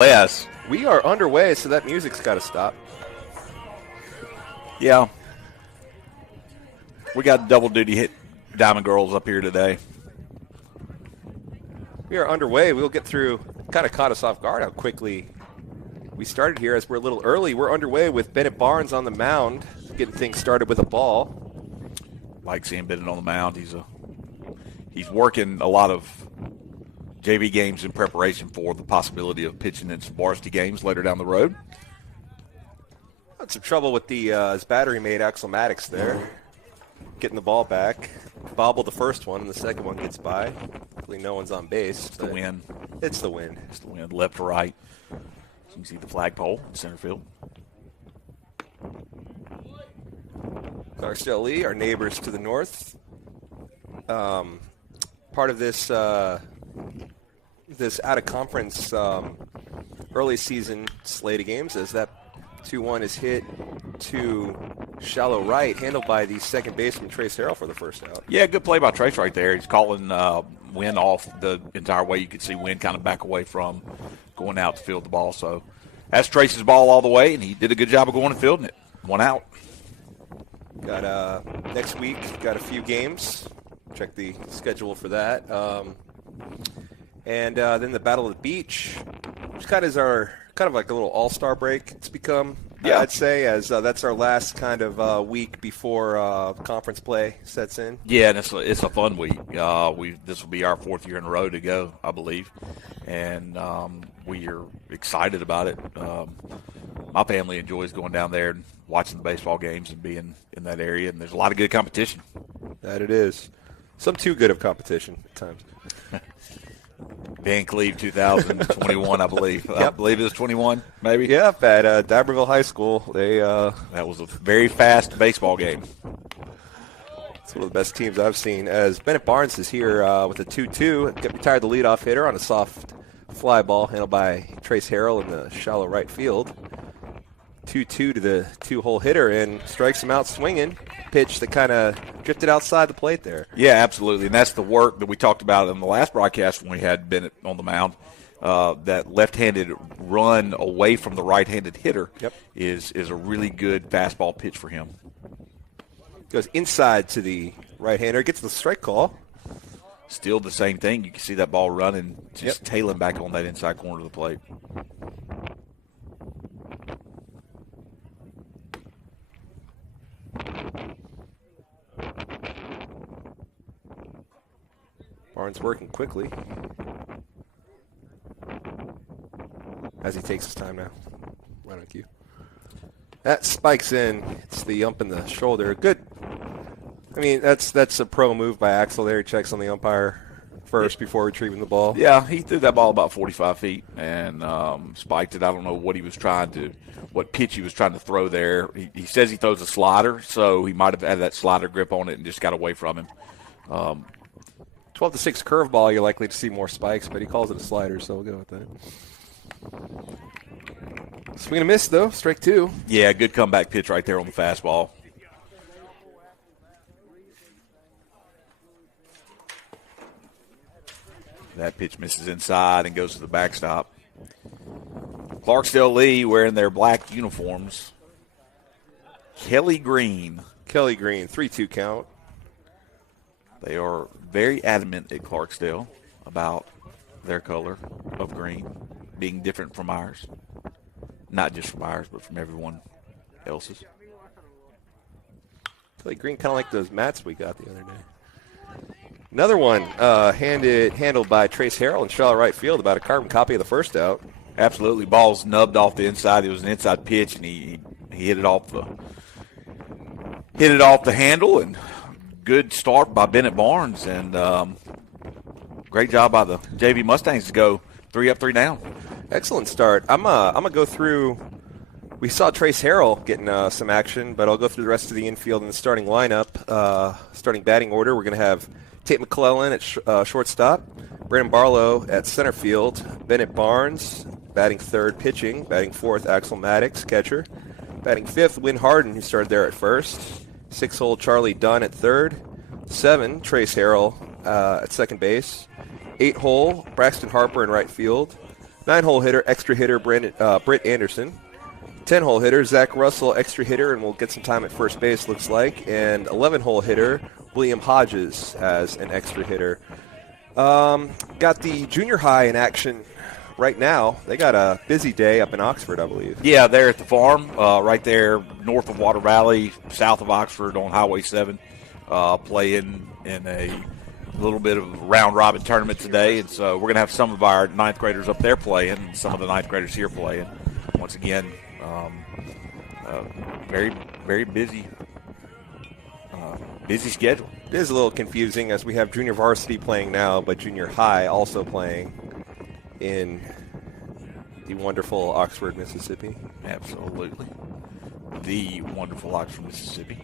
Yes. We are underway, so that music's got to stop. Yeah. We got double duty hit Diamond Girls up here today. We are underway. We'll get through. Kind of caught us off guard how quickly we started here, as we're a little early. We're underway with Bennett Barnes on the mound, getting things started with a ball. Like seeing Bennett on the mound. He's working a lot of JV games in preparation for the possibility of pitching in some varsity games later down the road. Had some trouble with his battery mate, Axel Maddox, there. Getting the ball back. Bobbled the first one, and the second one gets by. Hopefully no one's on base. It's the wind. It's the wind. It's the wind, left to right. So you can see the flagpole in center field. Clarksdale Lee, our neighbors to the north. Part of this this out-of-conference early season slate of games is that 2-1 is hit to shallow right, handled by the second baseman Trace Harrell for the first out. Yeah, good play by Trace right there. He's calling Wynn off the entire way. You could see Wynn kind of back away from going out to field the ball. So that's Trace's ball all the way, and he did a good job of going and fielding it. 1 out. Got next week, got a few games. Check the schedule for that. And then the Battle of the Beach, which kind of like a little all-star break it's become, yeah. I'd say, as that's our last kind of week before conference play sets in. Yeah, and it's a fun week. This will be our 4th year in a row to go, I believe, and we are excited about it. My family enjoys going down there and watching the baseball games and being in that area, and there's a lot of good competition. That it is. Some too good of competition at times. Van Cleve 2021, I believe. Yep. I believe it was 21, maybe. Yeah, at D'Iberville High School. That was a very fast baseball game. It's one of the best teams I've seen. As Bennett Barnes is here with a 2-2, retired the leadoff hitter on a soft fly ball handled by Trace Harrell in the shallow right field. 2-2 to the two-hole hitter and strikes him out swinging. Pitch that kind of drifted outside the plate there. Yeah, absolutely, and that's the work that we talked about in the last broadcast when we had Bennett on the mound. That left-handed run away from the right-handed hitter is a really good fastball pitch for him. Goes inside to the right-hander, gets the strike call. Still the same thing. You can see that ball running, just tailing back on that inside corner of the plate. Barnes working quickly as he takes his time now. Right on cue. That spikes in. It's the ump in the shoulder. Good. I mean, that's a pro move by Axel there. He checks on the umpire first before retrieving the ball. Yeah, he threw that ball about 45 feet and spiked it. I don't know what pitch he was trying to throw there. He says he throws a slider, so he might have had that slider grip on it and just got away from him. 12-6 curveball, you're likely to see more spikes, but he calls it a slider, so we'll go with that. Swing and a miss, though. Strike 2. Yeah, good comeback pitch right there on the fastball. That pitch misses inside and goes to the backstop. Clarksdale Lee wearing their black uniforms. Kelly Green. 3-2 count. They are very adamant at Clarksdale about their color of green being different from ours. Not just from ours, but from everyone else's. Kelly Green, kind of like those mats we got the other day. Another one handled by Trace Harrell in shallow right field, about a carbon copy of the first out. Absolutely. Ball's nubbed off the inside. It was an inside pitch, and he hit it off the handle, and good start by Bennett Barnes, and great job by the JV Mustangs to go 3 up, 3 down. Excellent start. I'm gonna go through. We saw Trace Harrell getting some action, but I'll go through the rest of the infield and the starting lineup. Starting batting order, we're gonna have Tate McClellan at shortstop, Brandon Barlow at center field, Bennett Barnes batting third, pitching, batting fourth, Axel Maddox, catcher, batting fifth, Wynn Harden, who started there at first. 6-hole Charlie Dunn at third. 7, Trace Harrell at second base. 8-hole Braxton Harper in right field. 9-hole hitter, extra hitter, Britt Anderson. 10-hole hitter, Zach Russell, extra hitter, and we'll get some time at first base, looks like. And 11-hole hitter, William Hodges as an extra hitter. Got the junior high in action right now. They got a busy day up in Oxford, I believe. Yeah, they're at the farm, right there north of Water Valley, south of Oxford on Highway 7, playing in a little bit of a round-robin tournament today. And so we're going to have some of our ninth graders up there playing, and some of the ninth graders here playing. Once again, very, very busy schedule. It is a little confusing as we have junior varsity playing now, but junior high also playing in the wonderful Oxford, Mississippi. Absolutely. The wonderful Oxford, Mississippi.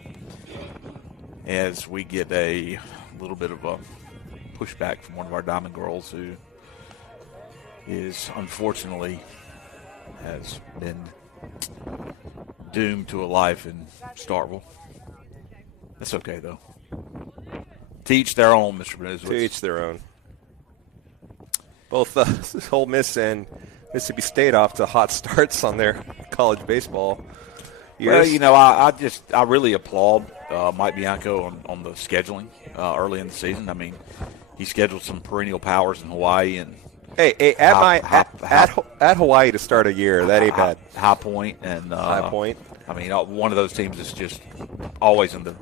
As we get a little bit of a pushback from one of our Diamond girls who is unfortunately has been doomed to a life in Starkville. That's okay, though. To each their own, Mr. Benizowitz. To each their own. Both Ole Miss and Mississippi State off to hot starts on their college baseball years. Well, I really applaud Mike Bianco on the scheduling early in the season. I mean, he scheduled some perennial powers in Hawaii and at Hawaii to start a year. That ain't bad. High Point and High Point. I mean, one of those teams is just always in the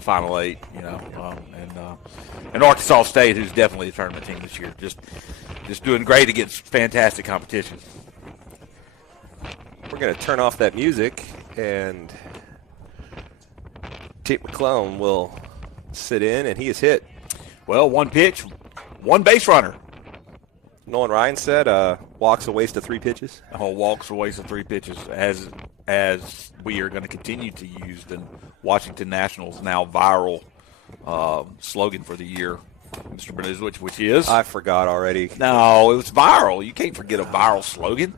final eight, and Arkansas State, who's definitely a tournament team this year, just doing great against fantastic competition. We're going to turn off that music, and Tate McClellan will sit in, and he is hit. Well, one pitch, one base runner. Nolan Ryan said, walks a waste of 3 pitches. Oh, walks a waste of 3 pitches, as we are going to continue to use the Washington Nationals now viral slogan for the year, Mr. Benizowitz, which is? I forgot already. No, it was viral. You can't forget a viral slogan.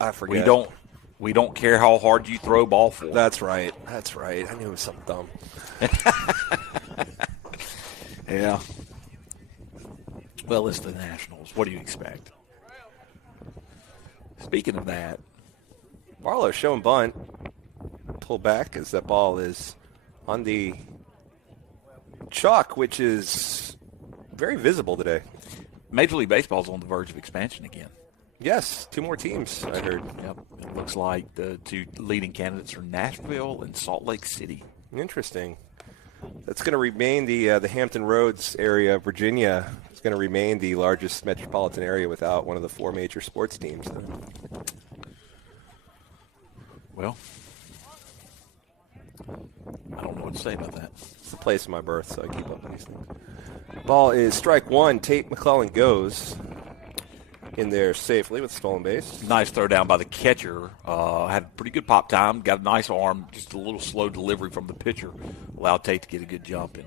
I forget. We don't care how hard you throw ball for. That's right. I knew it was something dumb. Yeah. Well, it's the Nationals. What do you expect? Speaking of that, Barlow showing bunt. Pull back as that ball is on the chalk, which is very visible today. Major League Baseball is on the verge of expansion again. Yes, 2 more teams, I heard. Yep. It looks like the 2 leading candidates are Nashville and Salt Lake City. Interesting. That's going to remain the Hampton Roads area of Virginia. It's going to remain the largest metropolitan area without one of the 4 major sports teams. Well, I don't know what to say about that. It's the place of my birth, so I keep up with these things. Ball is strike 1. Tate McClellan goes in there safely with stolen base. Nice throw down by the catcher. Had a pretty good pop time. Got a nice arm. Just a little slow delivery from the pitcher. Allowed Tate to get a good jump and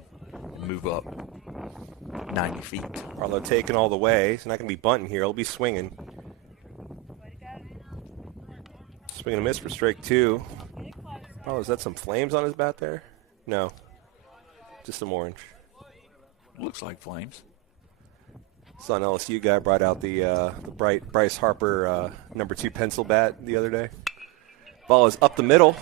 move up 90 feet. Barlow taking all the way. He's not going to be bunting here. He'll be swinging. Swing and a miss for strike 2. Oh, is that some flames on his bat there? No. Just some orange. Looks like flames. Saw an LSU guy brought out the bright Bryce Harper number 2 pencil bat the other day. Ball is up the middle.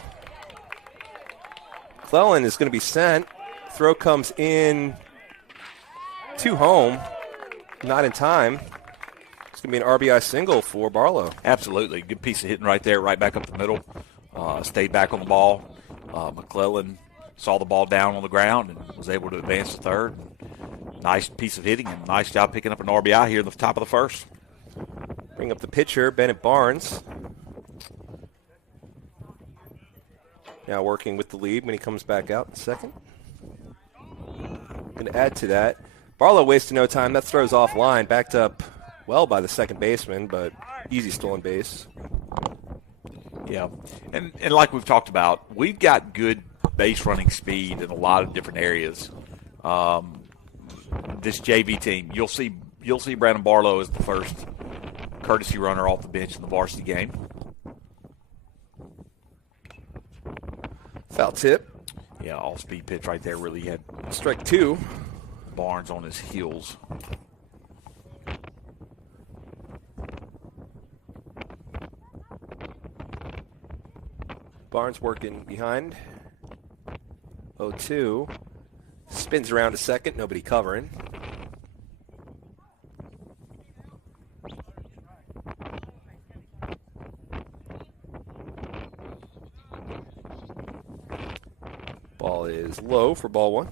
McClellan is going to be sent. Throw comes in to home. Not in time. It's going to be an RBI single for Barlow. Absolutely. Good piece of hitting right there, right back up the middle. Stayed back on the ball. McClellan saw the ball down on the ground and was able to advance to third. Nice piece of hitting and nice job picking up an RBI here at the top of the first. Bring up the pitcher, Bennett Barnes. Now working with the lead when he comes back out in second. Going to add to that. Barlow wasted no time. That throws off line. Backed up well by the second baseman, but easy stolen base. Yeah, and like we've talked about, we've got good base running speed in a lot of different areas. This JV team, you'll see Brandon Barlow as the first courtesy runner off the bench in the varsity game. Foul tip. Yeah, all-speed pitch right there. Really had strike 2. Barnes on his heels. Barnes working behind. 0-2. Spins around to second. Nobody covering. Ball is low for ball one.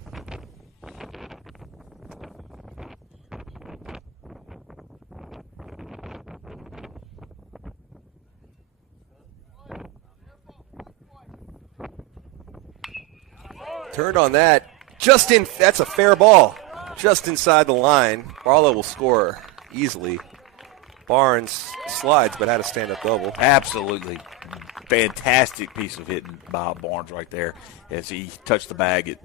Turned on that. That's a fair ball. Just inside the line. Barlow will score easily. Barnes slides, but had a stand-up double. Absolutely. Fantastic piece of hitting by Barnes right there as he touched the bag at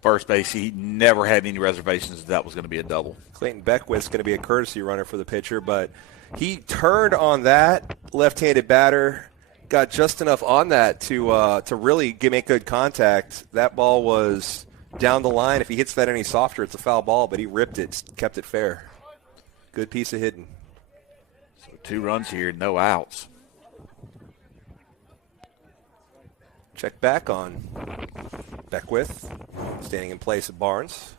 first base. He never had any reservations that was going to be a double. Clayton Beckwith's going to be a courtesy runner for the pitcher, but he turned on that left-handed batter. Got just enough on that to really make good contact. That ball was down the line. If he hits that any softer, it's a foul ball, but he ripped it, kept it fair. Good piece of hitting. So 2 runs here, no outs. Check back on Beckwith, standing in place of Barnes.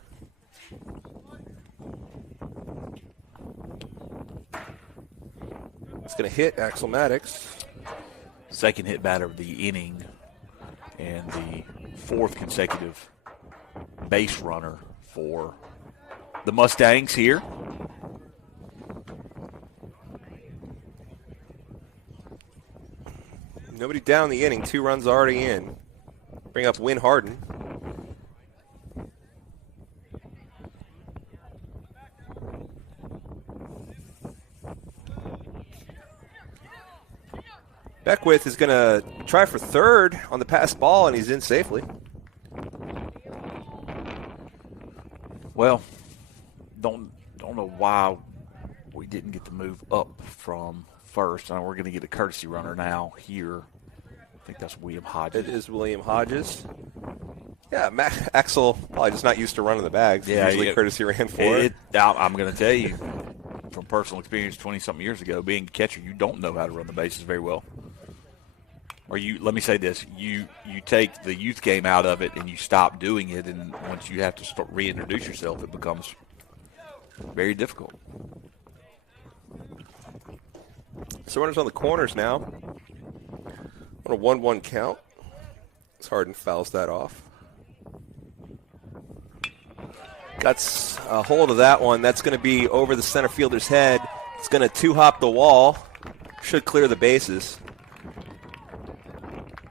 It's going to hit Axel Maddox. Second hit batter of the inning and the 4th consecutive base runner for the Mustangs here. Nobody down the inning. 2 runs already in. Bring up Win Harden. Beckwith is going to try for third on the passed ball, and he's in safely. Well, don't know why we didn't get the move up from first. We're going to get a courtesy runner now here. I think that's William Hodges. It is William Hodges. Yeah, Axel probably just not used to running the bags. Yeah, usually courtesy ran for it. I'm going to tell you from personal experience 20-something years ago, being a catcher, you don't know how to run the bases very well. Or let me say this, you take the youth game out of it and you stop doing it, and once you have to start reintroduce yourself, it becomes very difficult. So runners on the corners now. On a 1-1 count. Harden fouls that off. Got a hold of that one. That's going to be over the center fielder's head. It's going to 2-hop the wall. Should clear the bases.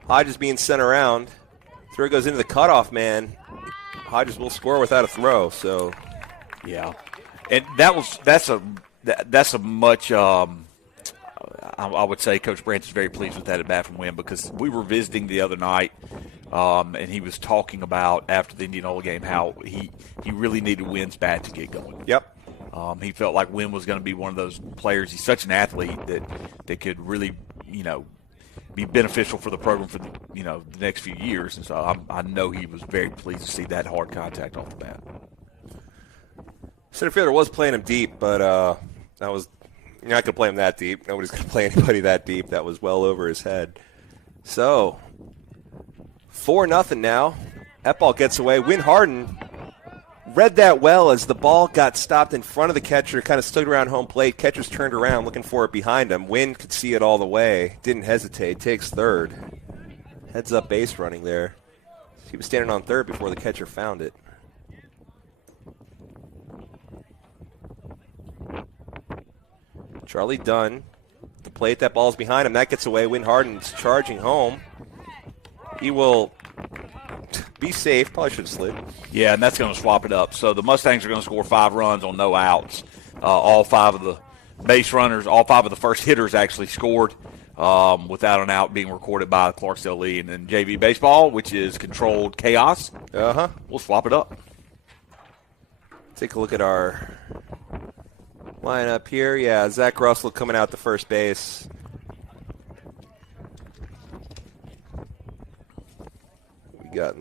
Hodges being sent around. Throw goes into the cutoff man. Hodges will score without a throw. So, yeah, and that's a much. I would say Coach Branch is very pleased with that at bat from Wynn, because we were visiting the other night, and he was talking about after the Indianola game how he really needed Wynn's bat to get going. Yep. He felt like Wynn was going to be one of those players. He's such an athlete that could really, be beneficial for the program for the next few years. And so I know he was very pleased to see that hard contact off the bat. Center fielder was playing him deep, but you're not going to play him that deep. Nobody's going to play anybody that deep. That was well over his head. So 4-0 now. That ball gets away. Win Harden read that well as the ball got stopped in front of the catcher, kind of stood around home plate. Catcher's turned around looking for it behind him. Wynn could see it all the way. Didn't hesitate. Takes third. Heads up base running there. He was standing on third before the catcher found it. Charlie Dunn. The plate, that ball's behind him. That gets away. Wynn Harden's charging home. He will be safe. Probably should have slid. Yeah, and that's going to swap it up. So the Mustangs are going to score 5 runs on no outs. All 5 of the base runners, all 5 of the first hitters actually scored without an out being recorded by Clarksdale Lee. And then JV baseball, which is controlled chaos. We'll swap it up. Take a look at our lineup here. Yeah, Zach Russell coming out to first base. We got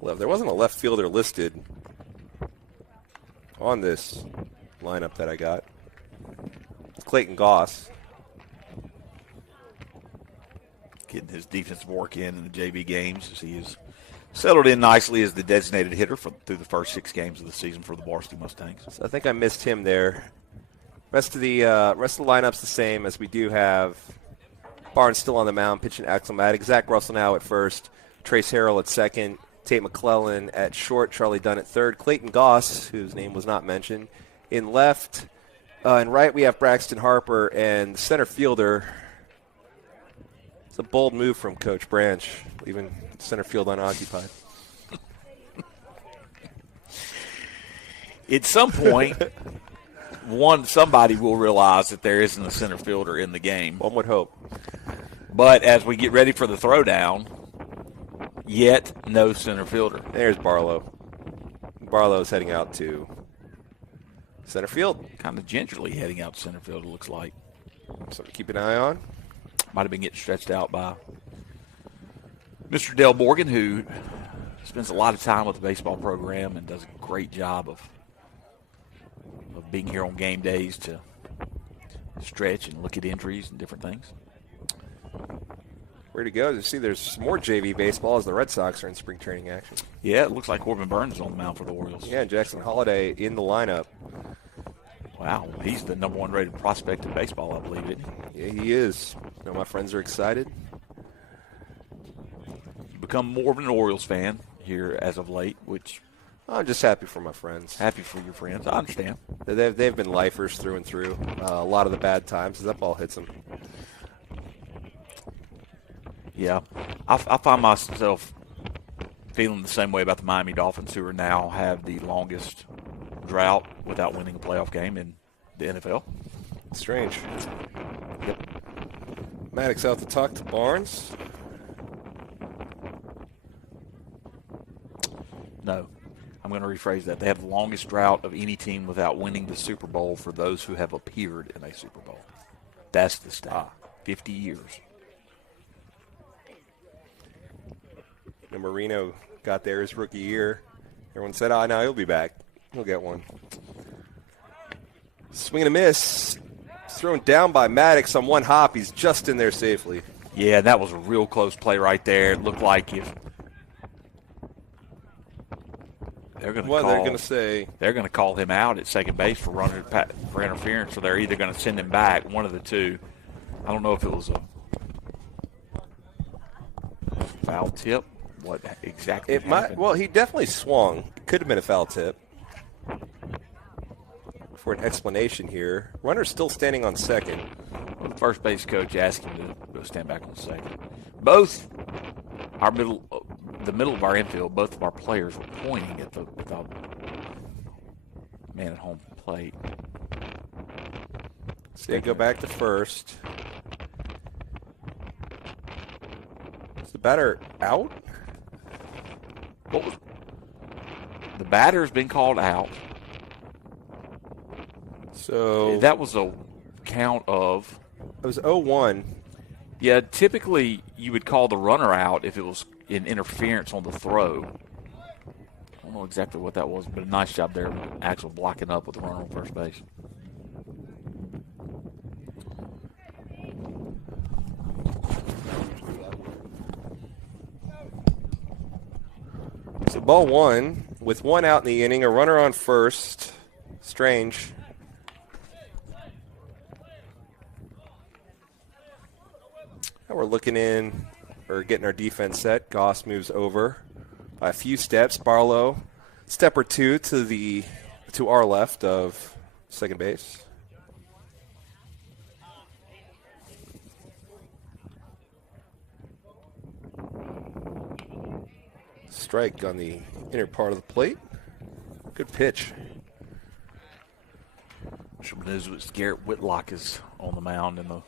left. There wasn't a left fielder listed on this lineup that I got. Clayton Goss. getting his defensive work in the JV games as he has settled in nicely as the designated hitter through the first 6 games of the season for the Varsity Mustangs. So I think I missed him there. Rest of the lineup's the same, as we do have Barnes still on the mound, pitching Axelmatic. Zach Russell now at first, Trace Harrell at second, Tate McClellan at short, Charlie Dunn at third, Clayton Goss, whose name was not mentioned, in left. In right, we have Braxton Harper, and the center fielder. It's a bold move from Coach Branch, leaving center field unoccupied. At some point, somebody will realize that there isn't a center fielder in the game. One would hope. But as we get ready for the throwdown, yet no center fielder. There's Barlow. Barlow's heading out to center field. Kind of gingerly heading out to center field, it looks like. Something to keep an eye on. Might have been getting stretched out by Mr. Dale Morgan, who spends a lot of time with the baseball program and does a great job of being here on game days to stretch and look at injuries and different things. Where to go? You see there's some more JV baseball as the Red Sox are in spring training action. Yeah, it looks like Corbin Burns is on the mound for the Orioles. Yeah, and Jackson Holiday in the lineup. Wow, he's the number 1 rated prospect in baseball, I believe, isn't he? Yeah, he is. You know, my friends are excited. You become more of an Orioles fan here as of late, which... I'm just happy for my friends. Happy for your friends. I understand. They've been lifers through and through. A lot of the bad times, as that ball hits them. Yeah. I find myself feeling the same way about the Miami Dolphins, who are now have the longest drought without winning a playoff game in the NFL. Strange. Yep. Maddox out to talk to Barnes. No. I'm going to rephrase that. They have the longest drought of any team without winning the Super Bowl for those who have appeared in a Super Bowl. That's the stat. 50 years. And Marino got there his rookie year. Everyone said, no, he'll be back. He'll get one. Swing and a miss. It's thrown down by Maddox on one hop. He's just in there safely. Yeah, that was a real close play right there. It looked like if they're going to call him out at second base for running for interference, or they're either going to send him back, one of the two. I don't know if it was a foul tip. What exactly happened? Well, he definitely swung. Could have been a foul tip. For an explanation here, runner's still standing on second. Well, the first base coach asked him to go stand back on second. Both the middle of our infield, both of our players were pointing at the man at home plate. So they go back to first. Is the batter out? The batter's been called out. So that was a count of... It was 0-1. Yeah, typically you would call the runner out if it was in interference on the throw. I don't know exactly what that was, but a nice job there, Axel blocking up with the runner on first base. So ball one, with one out in the inning, a runner on first. Strange. Now we're looking in, or getting our defense set. Goss moves over by a few steps. Barlow, step or two to our left of second base. Strike on the inner part of the plate. Good pitch. Some news was Garrett Whitlock is on the mound in the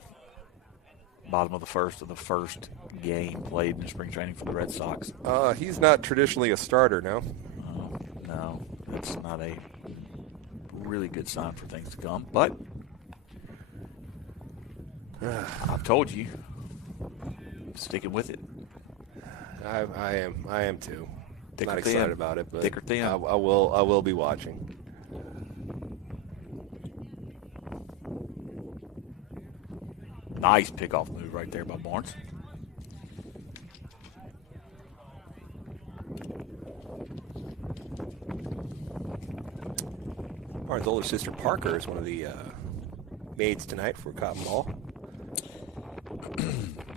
bottom of the first game played in the spring training for the Red Sox. He's not traditionally a starter, no? No, that's not a really good sign for things to come. But I've told you, sticking with it. I am too. Thick Not or excited thin. about it, but Thick or thin. I will be watching. Nice pickoff move right there by Barnes. Lauren's older sister Parker is one of the maids tonight for Cotton Ball.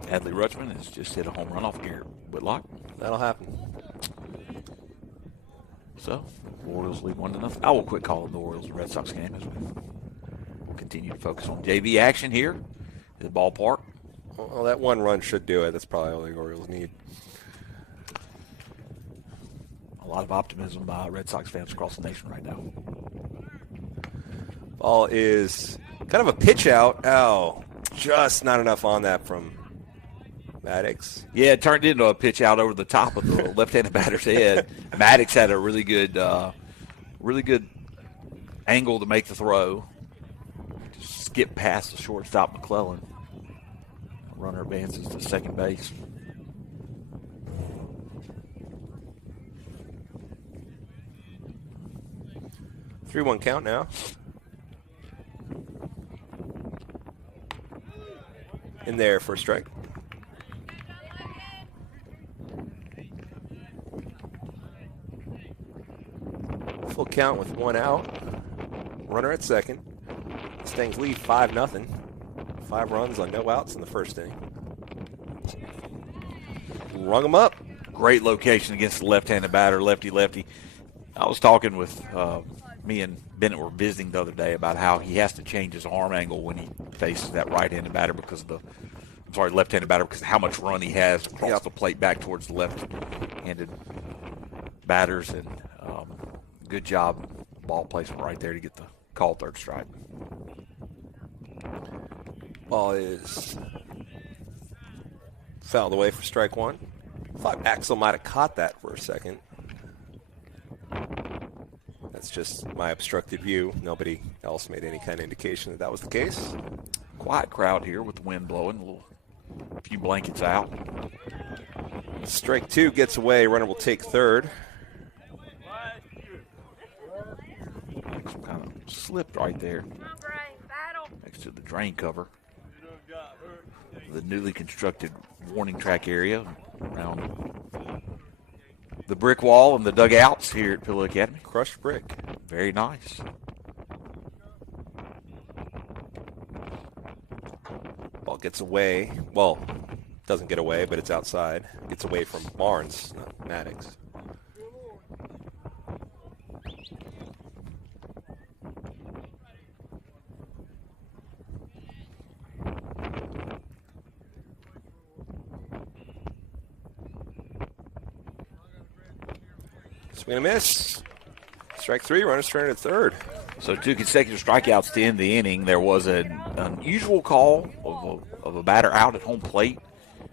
Hadley Rutschman has just hit a home run off Garrett Whitlock. That'll happen. So, the Orioles lead 1-0. I will quit calling the Orioles a Red Sox game as we continue to focus on JV action here at the ballpark. Well, that one run should do it. That's probably all the Orioles need. A lot of optimism by Red Sox fans across the nation right now. Ball is kind of a pitch out. Oh, just not enough on that from Maddox. Yeah, it turned into a pitch out over the top of the left-handed batter's head. Maddox had a really good angle to make the throw. Just skip past the shortstop McClellan. Runner advances to second base. Three 1 count now. In there for a strike. Full count with 1 out. Runner at second. Mustangs lead 5-0. 5 runs on no outs in the first inning. Rung them up. Great location against the left-handed batter, lefty-lefty. I was talking with me and Bennett were visiting the other day about how he has to change his arm angle when he faces that right-handed batter because of left-handed batter because of how much run he has across the plate back towards the left-handed batters. And good job, ball placement right there to get the call third strike. Ball is fouled away for strike one. Thought Axel might have caught that for a second. That's just my obstructed view. Nobody else made any kind of indication that that was the case. Quiet crowd here with the wind blowing. A few blankets out. Strike two gets away. Runner will take third. Kind of slipped right there next to the drain cover. The newly constructed warning track area around the brick wall and the dugouts here at Pillow Academy. Crushed brick. Very nice. Ball gets away. Well, doesn't get away, but it's outside. Gets away from Barnes, not Maddox. Swing and a miss. Strike three, runner stranded at third. So 2 consecutive strikeouts to end the inning. There was an unusual call of a batter out at home plate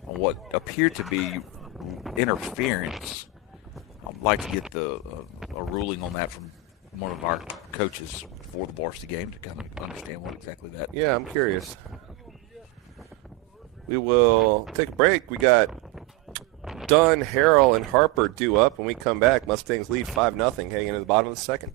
on what appeared to be interference. I'd like to get a ruling on that from one of our coaches for the varsity game to kind of understand what exactly that. Yeah, I'm curious. We will take a break. We got Dunn, Harrell, and Harper due up. When we come back, Mustangs lead 5-0 heading into the bottom of the second.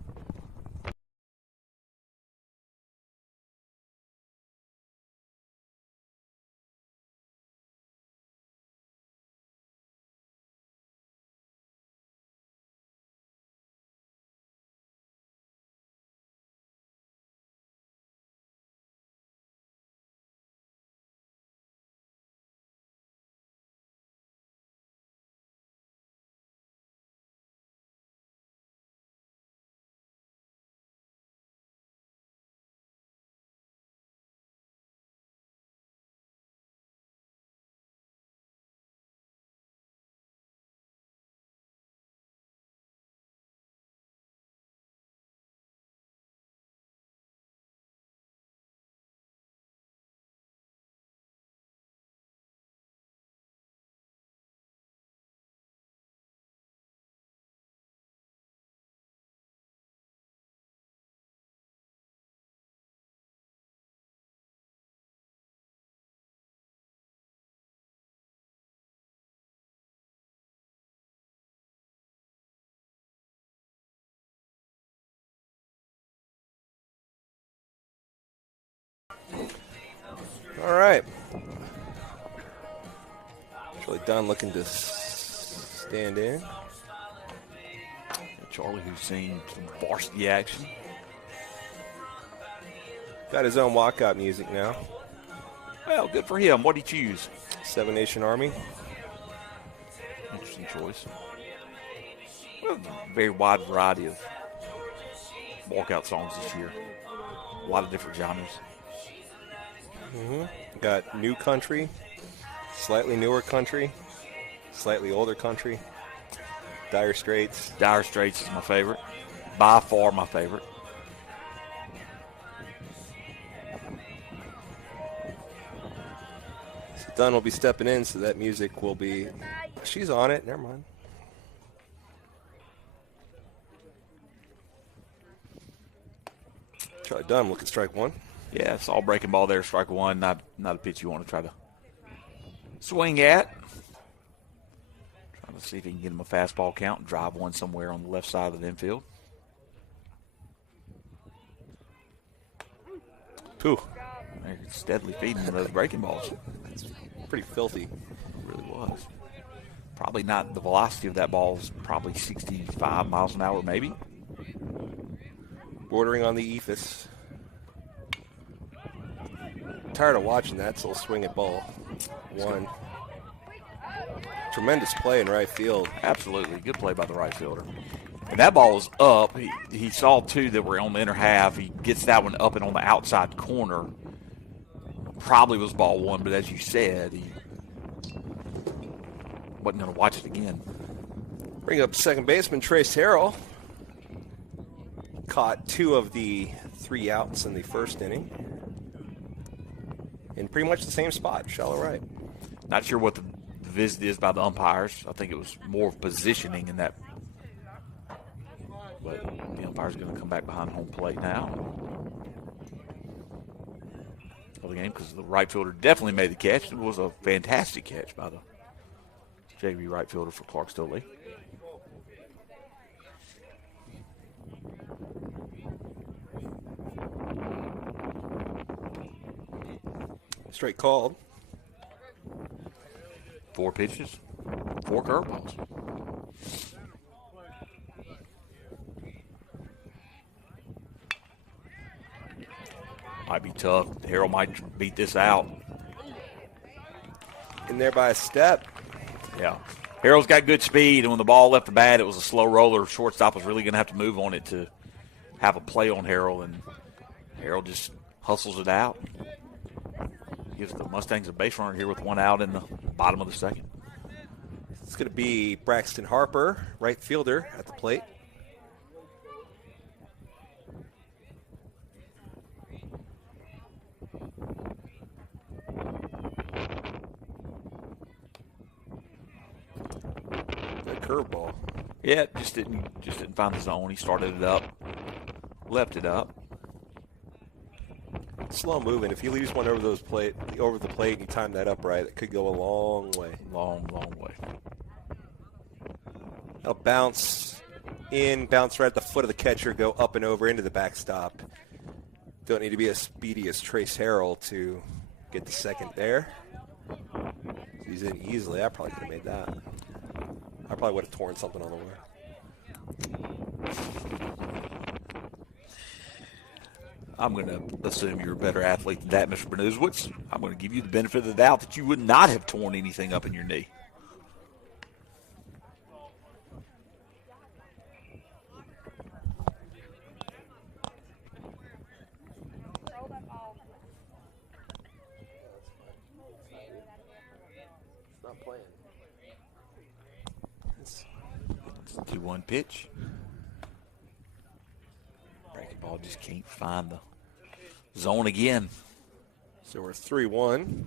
All right. Charlie Dunn looking to stand in. Charlie, who's seen some varsity action. Got his own walkout music now. Well, good for him. What did he choose? Seven Nation Army. Interesting choice. Well, a very wide variety of walkout songs this year. A lot of different genres. Got new country, slightly newer country, slightly older country. Dire Straits. Dire Straits is my favorite. By far my favorite. So Dunn will be stepping in, so that music will be... She's on it. Never mind. Charlie Dunn looking strike one. Yeah, it's all breaking ball there, strike one. Not a pitch you want to try to swing at. Trying to see if he can get him a fastball count and drive one somewhere on the left side of the infield. Whew. They're steadily feeding him those breaking balls. It's pretty filthy. It really was. Probably not the velocity of that ball is probably 65 miles an hour maybe. Bordering on the ephus. Tired of watching that, so we'll swing at ball. One. Tremendous play in right field. Absolutely. Good play by the right fielder. And that ball was up. He saw two that were on the inner half. He gets that one up and on the outside corner. Probably was ball one, but as you said, he wasn't going to watch it again. Bring up second baseman Trace Harrell. Caught two of the 3 outs in the first inning. In pretty much the same spot, shallow right. Not sure what the visit is by the umpires. I think it was more of positioning in that. But the umpire's going to come back behind home plate now. For the game, because the right fielder definitely made the catch. It was a fantastic catch by the JV right fielder for Clarksdale Lee. Straight called. 4 pitches, 4 curveballs. Might be tough. Harrell might beat this out. In there by a step. Yeah. Harrell's got good speed, and when the ball left the bat, it was a slow roller. Shortstop was really going to have to move on it to have a play on Harrell, and Harrell just hustles it out. Gives the Mustangs a base runner here with 1 out in the bottom of the second. It's going to be Braxton Harper, right fielder, at the plate. Good curveball. Yeah, just didn't find the zone. He started it up, left it up. Slow moving. If he leaves one over the plate and you time that up right, it could go a long way. Long, long way. That'll bounce in, bounce right at the foot of the catcher, go up and over into the backstop. Don't need to be as speedy as Trace Harrell to get the second there. He's in easily. I probably could have made that. I probably would have torn something on the way. I'm going to assume you're a better athlete than that, Mr. Bernouswitz. I'm going to give you the benefit of the doubt that you would not have torn anything up in your knee. It's not playing. It's 2-1 pitch. Breaking ball just can't find the zone again. So we're 3-1.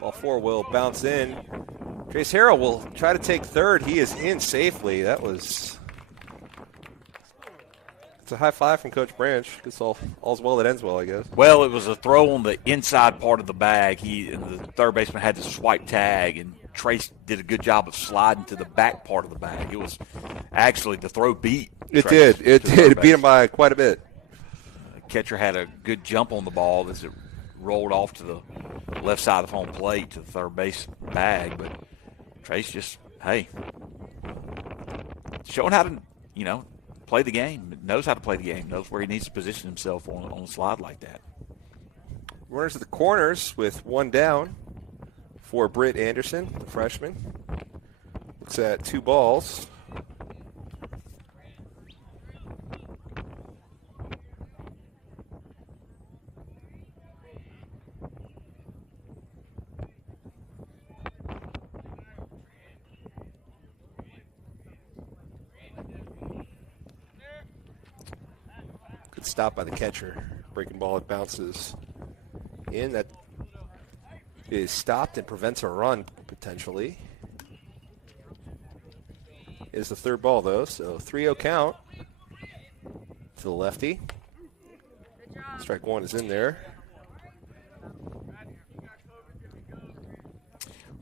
Ball 4 will bounce in. Trace Harrell will try to take third. He is in safely. That was... It's a high five from Coach Branch. It's all's well that ends well, I guess. Well, it was a throw on the inside part of the bag. And the third baseman had to swipe tag, and Trace did a good job of sliding to the back part of the bag. It was actually the throw beat. It did. It did. It beat him by quite a bit. The catcher had a good jump on the ball as it rolled off to the left side of home plate to the third base bag. But Trace just, hey, showing how to, play the game, knows how to play the game, knows where he needs to position himself on a slide like that. Runners at the corners with one down for Britt Anderson, the freshman. Looks at 2 balls. Good stop by the catcher. Breaking ball, it bounces in. That is stopped and prevents a run, potentially. Is the third ball, though, so 3-0 count to the lefty. Strike one is in there.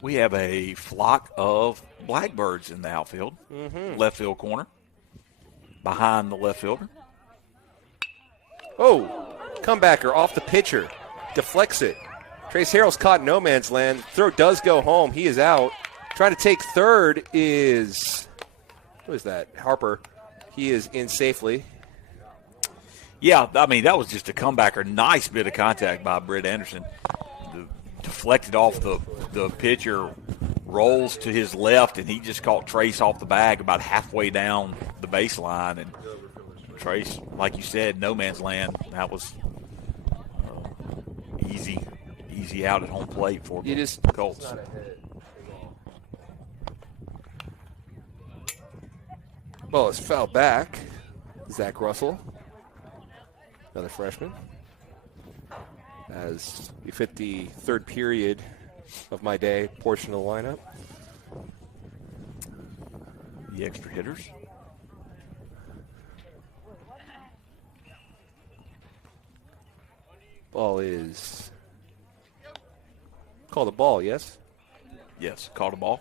We have a flock of blackbirds in the outfield, left field corner, behind the left fielder. Oh, comebacker off the pitcher. Deflects it. Trace Harrell's caught in no man's land. Throw does go home. He is out. Trying to take third is, who is that? Harper. He is in safely. Yeah, I mean, that was just a comebacker. Nice bit of contact by Britt Anderson. Deflected off the pitcher, rolls to his left, and he just caught Trace off the bag about halfway down the baseline. And Trace, like you said, no man's land. That was easy out at home plate for the Colts. Ball is fouled back. Zach Russell, another freshman. As we fit the third period of my day portion of the lineup. The extra hitters. Ball is called a ball, yes? Yes, called a ball.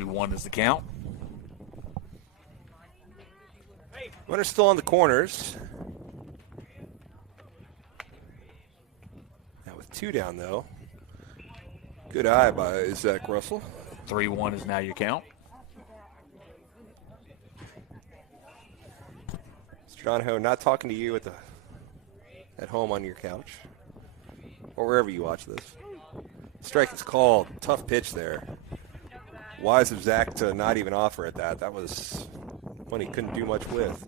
One is the count. Runner's still on the corners. Now with 2 down, though. Good eye by Zach Russell. 3-1 is now your count. John Ho, not talking to you at home on your couch or wherever you watch this. Strike is called. Tough pitch there. Wise of Zach to not even offer at that. That was one he couldn't do much with.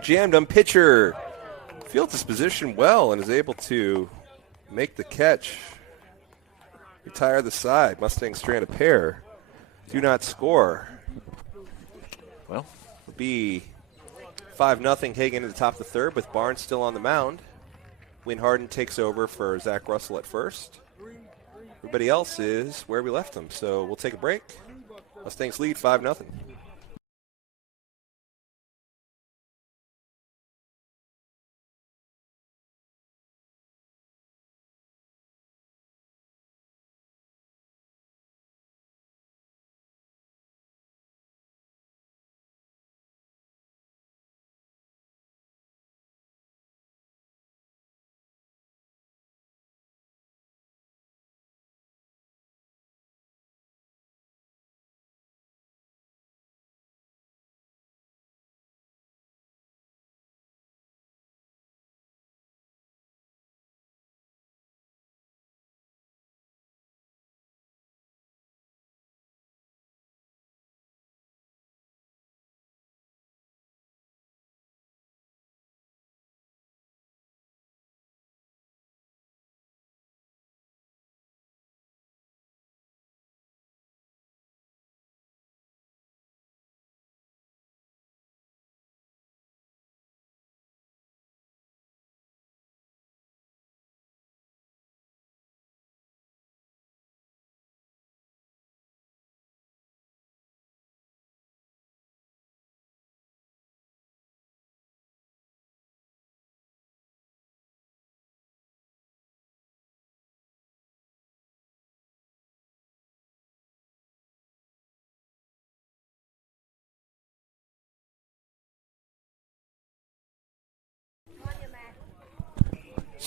Jammed him. Pitcher fields his position well and is able to make the catch. Retire the side. Mustangs strand a pair. Do not score. Well, it'll be 5-0 Hagen into the top of the third with Barnes still on the mound. Win Harden takes over for Zach Russell at first. Everybody else is where we left them. So we'll take a break. Mustangs lead 5-0.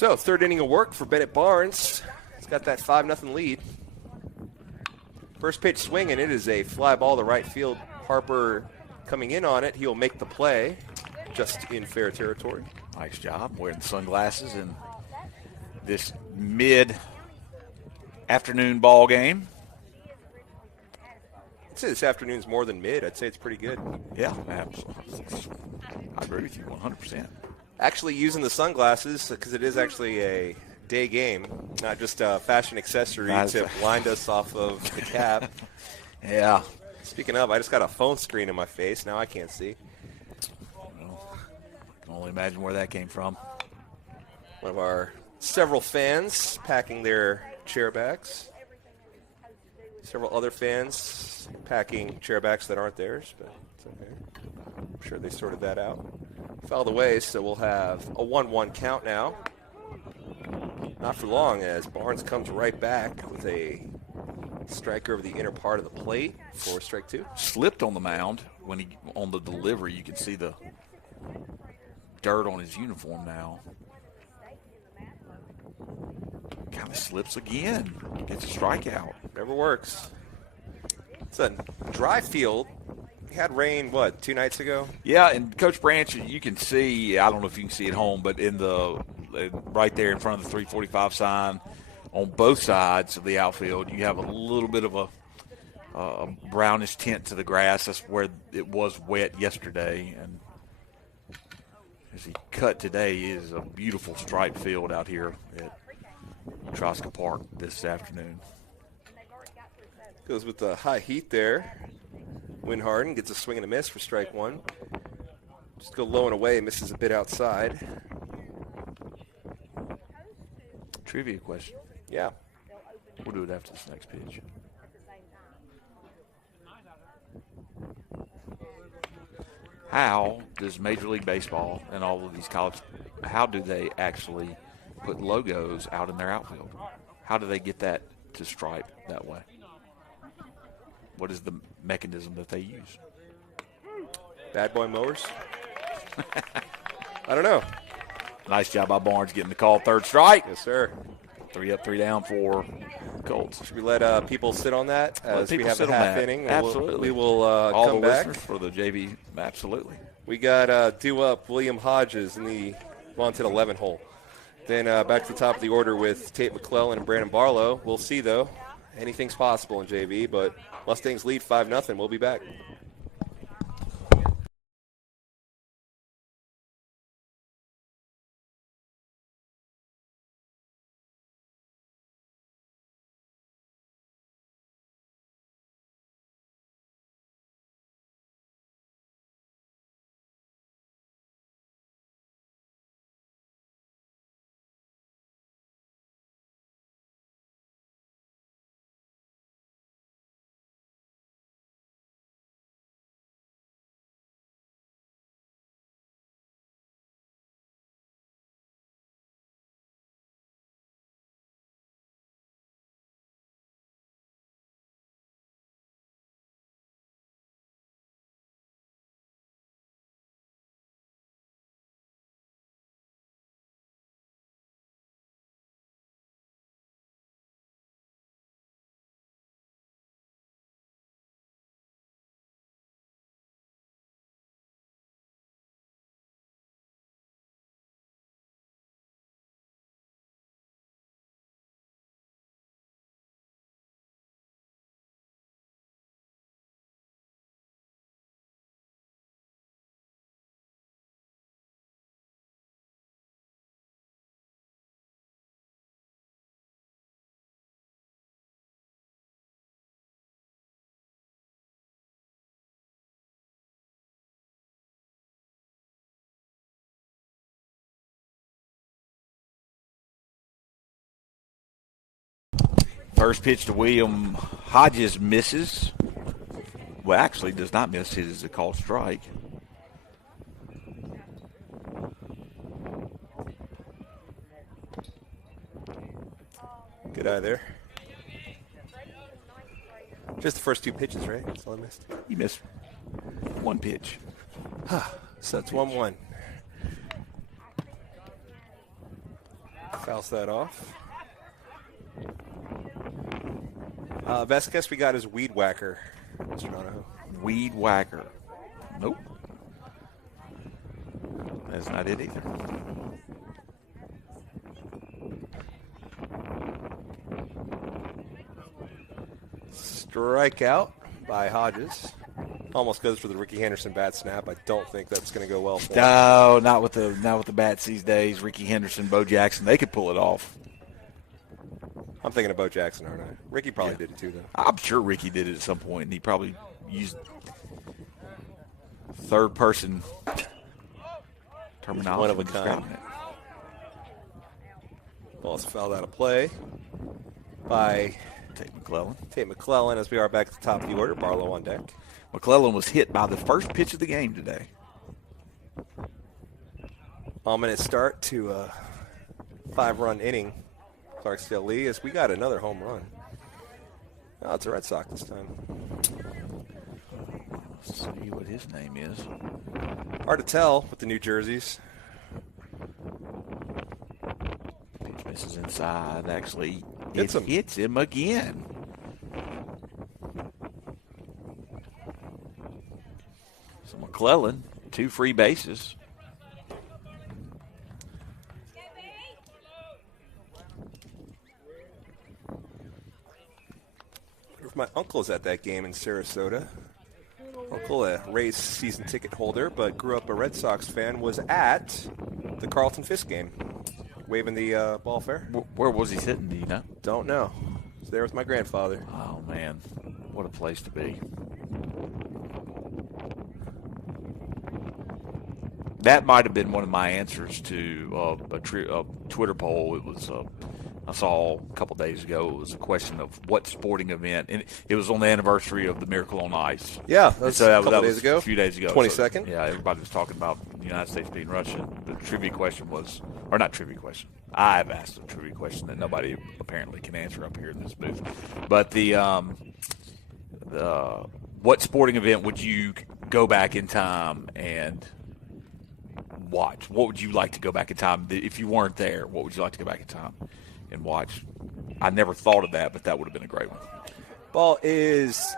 So, third inning of work for Bennett Barnes. He's got that 5-0 lead. First pitch swinging. It is a fly ball to right field. Harper coming in on it. He'll make the play just in fair territory. Nice job wearing the sunglasses in this mid-afternoon ball game. I'd say this afternoon's more than mid. I'd say it's pretty good. Yeah, absolutely. I agree with you 100%. Actually using the sunglasses because it is actually a day game, not just a fashion accessory to blind us off of the cap. Yeah. Speaking of, I just got a phone screen in my face. Now I can't see. Well, I can only imagine where that came from. One of our several fans packing their chair backs. Several other fans packing chair backs that aren't theirs, but it's okay. I'm sure they sorted that out. Fouled away, so we'll have a 1-1 count now. Not for long as Barnes comes right back with a striker over the inner part of the plate for strike 2. Slipped on the mound when he on the delivery. You can see the dirt on his uniform now. Kind of slips again. Gets a strikeout. Never works. It's a dry field. We had rain, 2 nights ago? Yeah, and Coach Branch, you can see, I don't know if you can see it home, but right there in front of the 345 sign on both sides of the outfield, you have a little bit of a brownish tint to the grass. That's where it was wet yesterday. And as he cut today, is a beautiful striped field out here at Troska Park this afternoon. Goes with the high heat there. Winharden gets a swing and a miss for strike 1. Just go low and away, misses a bit outside. Trivia question. Yeah. We'll do it after this next pitch. How does Major League Baseball and all of these colleges, how do they actually put logos out in their outfield? How do they get that to stripe that way? What is the mechanism that they use? Bad boy mowers? I don't know. Nice job by Barnes getting the call. Third strike. Yes, sir. 3 up, 3 down for Colts. Should we let people sit on that as we have a half inning? Absolutely. We will all come the back. listeners for the JV. Absolutely. We got due up William Hodges in the vaunted 11 hole. Then back to the top of the order with Tate McClellan and Brandon Barlow. We'll see, though. Anything's possible in JV, but Mustangs lead 5-0. We'll be back. First pitch to William Hodges misses. Well, actually does not miss. It is a called strike. Good eye there. Just the first 2 pitches, right? That's all I missed. You missed one pitch. So that's 1-1. Fouls that off. Best guess we got is Weed Whacker, Mr. Donahoe. Weed Whacker. Nope. That's not it either. Strikeout by Hodges. Almost goes for the Ricky Henderson bat snap. I don't think that's going to go well for him. No, not with the bats these days. Ricky Henderson, Bo Jackson, they could pull it off. I'm thinking of Bo Jackson, aren't I? Ricky probably did it too, though. I'm sure Ricky did it at some point, and he probably used third-person terminology. One of a kind. Ball's fouled out of play by Tate McClellan as we are back at the top of the order. Barlow on deck. McClellan was hit by the first pitch of the game today. Ominous start to a 5-run inning. Clarksdale Lee as we got another home run. Oh, it's a Red Sox this time. Let's see what his name is. Hard to tell with the new jerseys. Pitch misses inside. Actually, hits him again. So McClellan, 2 free bases. If my uncle's at that game in Sarasota. Uncle, a Rays season ticket holder, but grew up a Red Sox fan, was at the Carlton Fisk game, waving the ball fair. Where was he sitting, do you know? Don't know. Was there with my grandfather. Oh, man. What a place to be. That might have been one of my answers to a Twitter poll. It was I saw a couple days ago. It was a question of what sporting event, and it was on the anniversary of the Miracle on Ice. Yeah, that's a couple days ago. A few days ago. 22nd. So, yeah, everybody was talking about the United States beating Russia. The trivia question was, or not trivia question. I've asked a trivia question that nobody apparently can answer up here in this booth. But the what sporting event would you go back in time and watch? What would you like to go back in time if you weren't there? What would you like to go back in time and watch? I never thought of that, but that would have been a great one. Ball is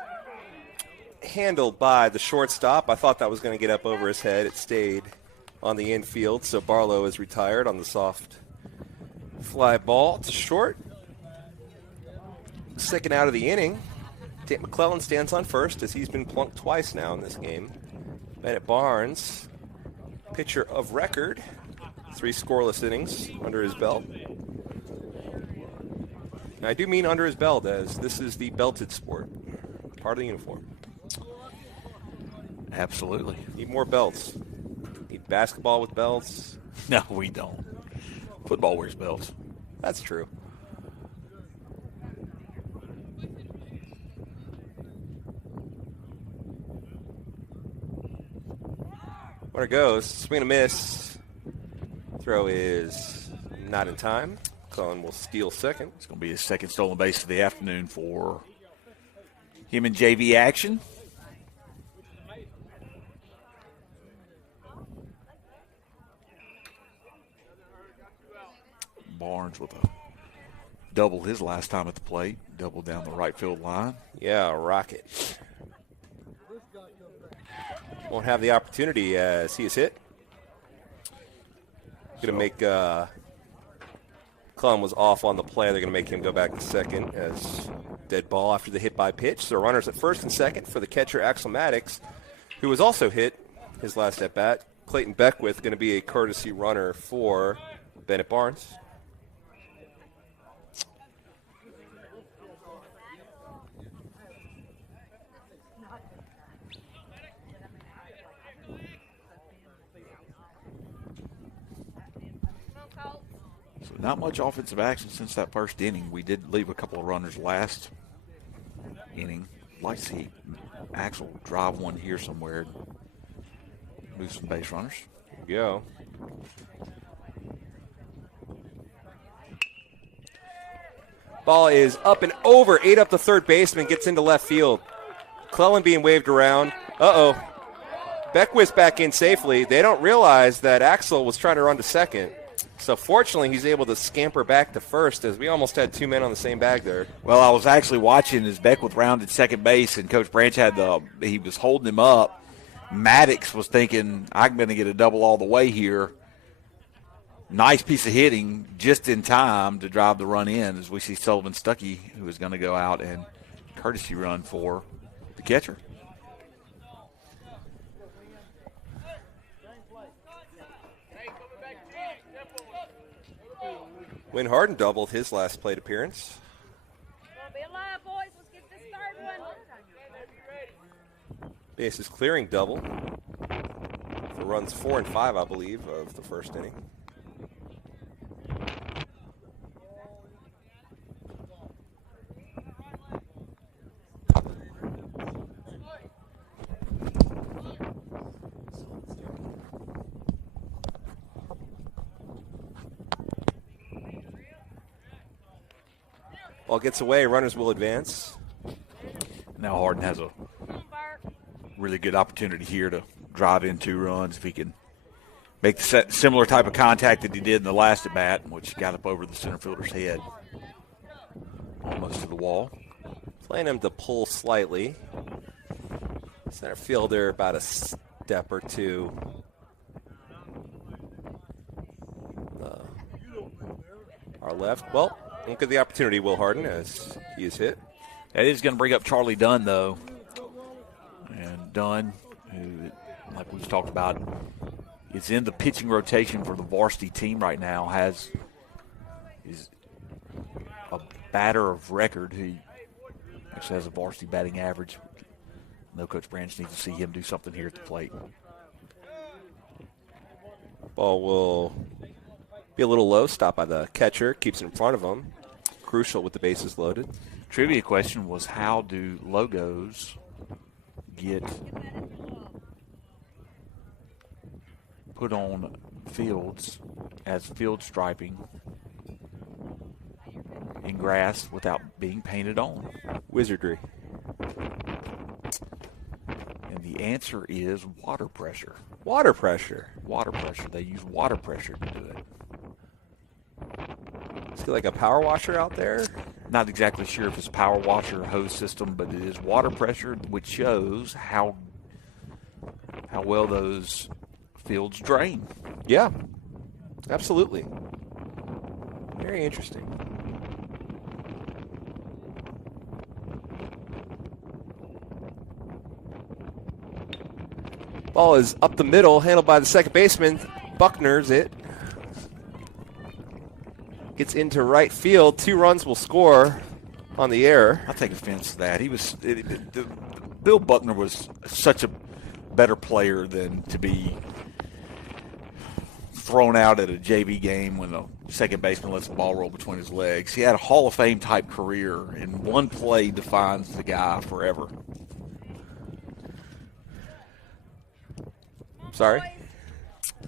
handled by the shortstop. I thought that was going to get up over his head. It stayed on the infield, so Barlow is retired on the soft fly ball to short. Second out of the inning. Tate McClellan stands on first as he's been plunked twice now in this game. Bennett Barnes, pitcher of record, 3 scoreless innings under his belt. And I do mean under his belt, as this is the belted sport, part of the uniform. Absolutely. Need more belts. Need basketball with belts. No, we don't. Football wears belts. That's true. Runner goes. Swing and a miss. Throw is not in time. Cullen will steal second. It's going to be his second stolen base of the afternoon for him in JV action. Barnes with a double his last time at the plate. Double down the right field line. Yeah, rocket. Won't have the opportunity as he is hit. Going to make Cullen was off on the play. They're going to make him go back to second as dead ball after the hit by pitch. So runners at first and second for the catcher Axel Maddox, who was also hit his last at bat. Clayton Beckwith going to be a courtesy runner for Bennett Barnes. So not much offensive action since that first inning. We did leave a couple of runners last inning. Like to see Axel drive one here somewhere. Move some base runners. There you go. Ball is up and over. 8 up the third baseman. Gets into left field. Clellan being waved around. Uh-oh. Beckwith's back in safely. They don't realize that Axel was trying to run to second. So fortunately, he's able to scamper back to first, as we almost had 2 men on the same bag there. Well, I was actually watching as Beckwith rounded second base, and Coach Branch he was holding him up. Maddox was thinking, I'm going to get a double all the way here. Nice piece of hitting just in time to drive the run in, as we see Sullivan Stuckey, who is going to go out and courtesy run for the catcher. Win Harden doubled his last plate appearance. Be alive, boys. Let's get this third one. Bases clearing double for runs 4 and 5, I believe, of the first inning. Ball gets away, runners will advance. Now Harden has a really good opportunity here to drive in 2 runs if he can make the similar type of contact that he did in the last at bat, which got up over the center fielder's head, almost to the wall. Playing him to pull slightly. Center fielder about a step or two. Our left. Well, look at the opportunity, Will Harden, as he is hit. That is going to bring up Charlie Dunn, though. And Dunn, who, like we've talked about, is in the pitching rotation for the varsity team right now, is a batter of record who actually has a varsity batting average. No, Coach Branch needs to see him do something here at the plate. Ball will be a little low, stopped by the catcher, keeps it in front of him. Crucial with the bases loaded. Trivia question was, how do logos get put on fields as field striping in grass without being painted on? Wizardry. And the answer is water pressure. Water pressure. Water pressure. They use water pressure to do it. Is it like a power washer out there? Not exactly sure if it's a power washer or hose system, but it is water pressure, which shows how well those fields drain. Yeah, absolutely. Very interesting. Ball is up the middle, handled by the second baseman. Buckner's it. Gets into right field. 2 runs will score on the error. I take offense to that. Bill Buckner was such a better player than to be thrown out at a JV game when the second baseman lets the ball roll between his legs. He had a Hall of Fame type career, and one play defines the guy forever. Sorry?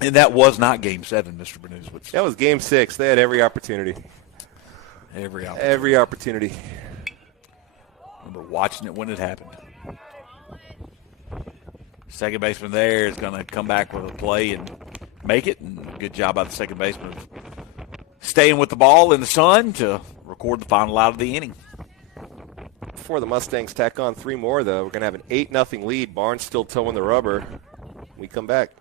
And that was not Game 7, Mr. Bernuswitz. That was Game 6. They had every opportunity. Every opportunity. Remember watching it when it happened. Second baseman there is going to come back with a play and make it. And good job by the second baseman of staying with the ball in the sun to record the final out of the inning. Before the Mustangs tack on 3 more, though, we're going to have an 8-0 lead. Barnes still towing the rubber. We come back.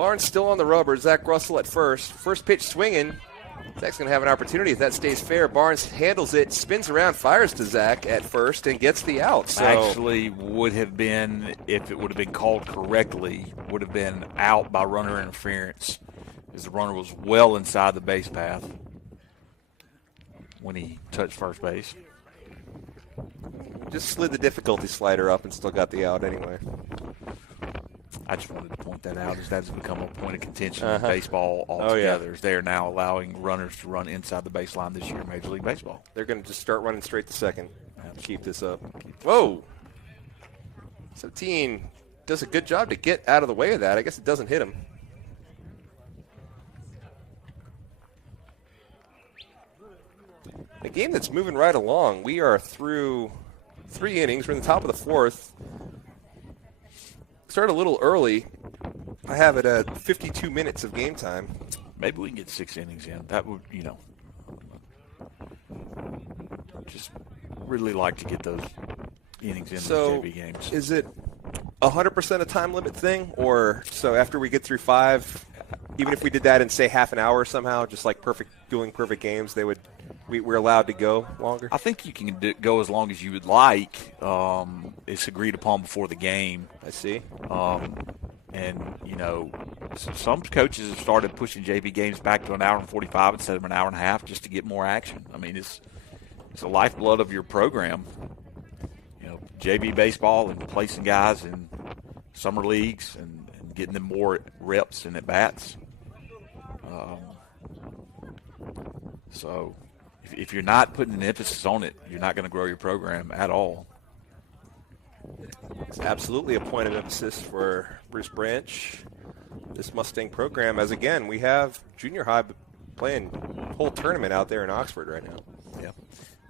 Barnes still on the rubber. Zach Russell at first. First pitch swinging. Zach's going to have an opportunity if that stays fair. Barnes handles it, spins around, fires to Zach at first, and gets the out. So actually would have been, if it would have been called correctly, would have been out by runner interference, as the runner was well inside the base path when he touched first base. just slid the difficulty slider up and still got the out anyway. I just wanted to point that out, as that has become a point of contention in baseball altogether. Oh, yeah. As they are now allowing runners to run inside the baseline this year in Major League Baseball. They're going to just start running straight to second. Keep this up. Whoa! 17 does a good job to get out of the way of that. I guess it doesn't hit him. A game that's moving right along. We are through 3 innings. We're in the top of the 4th. Started a little early. I have it at 52 minutes of game time. Maybe we can get 6 innings in. That would, just really like to get those innings in those JV games. Is it 100% a time limit thing? Or so after we get through 5, even if we did that in, say, half an hour somehow, just like doing perfect games, we're allowed to go longer? I think you can go as long as you would like. It's agreed upon before the game. I see. And, some coaches have started pushing JV games back to an hour and 45 instead of an hour and a half just to get more action. I mean, it's the lifeblood of your program. JV baseball and placing guys in summer leagues and getting them more reps and at-bats. So if you're not putting an emphasis on it, you're not going to grow your program at all. It's absolutely a point of emphasis for Bruce Branch, this Mustang program, as again, we have junior high playing a whole tournament out there in Oxford right now. Yeah.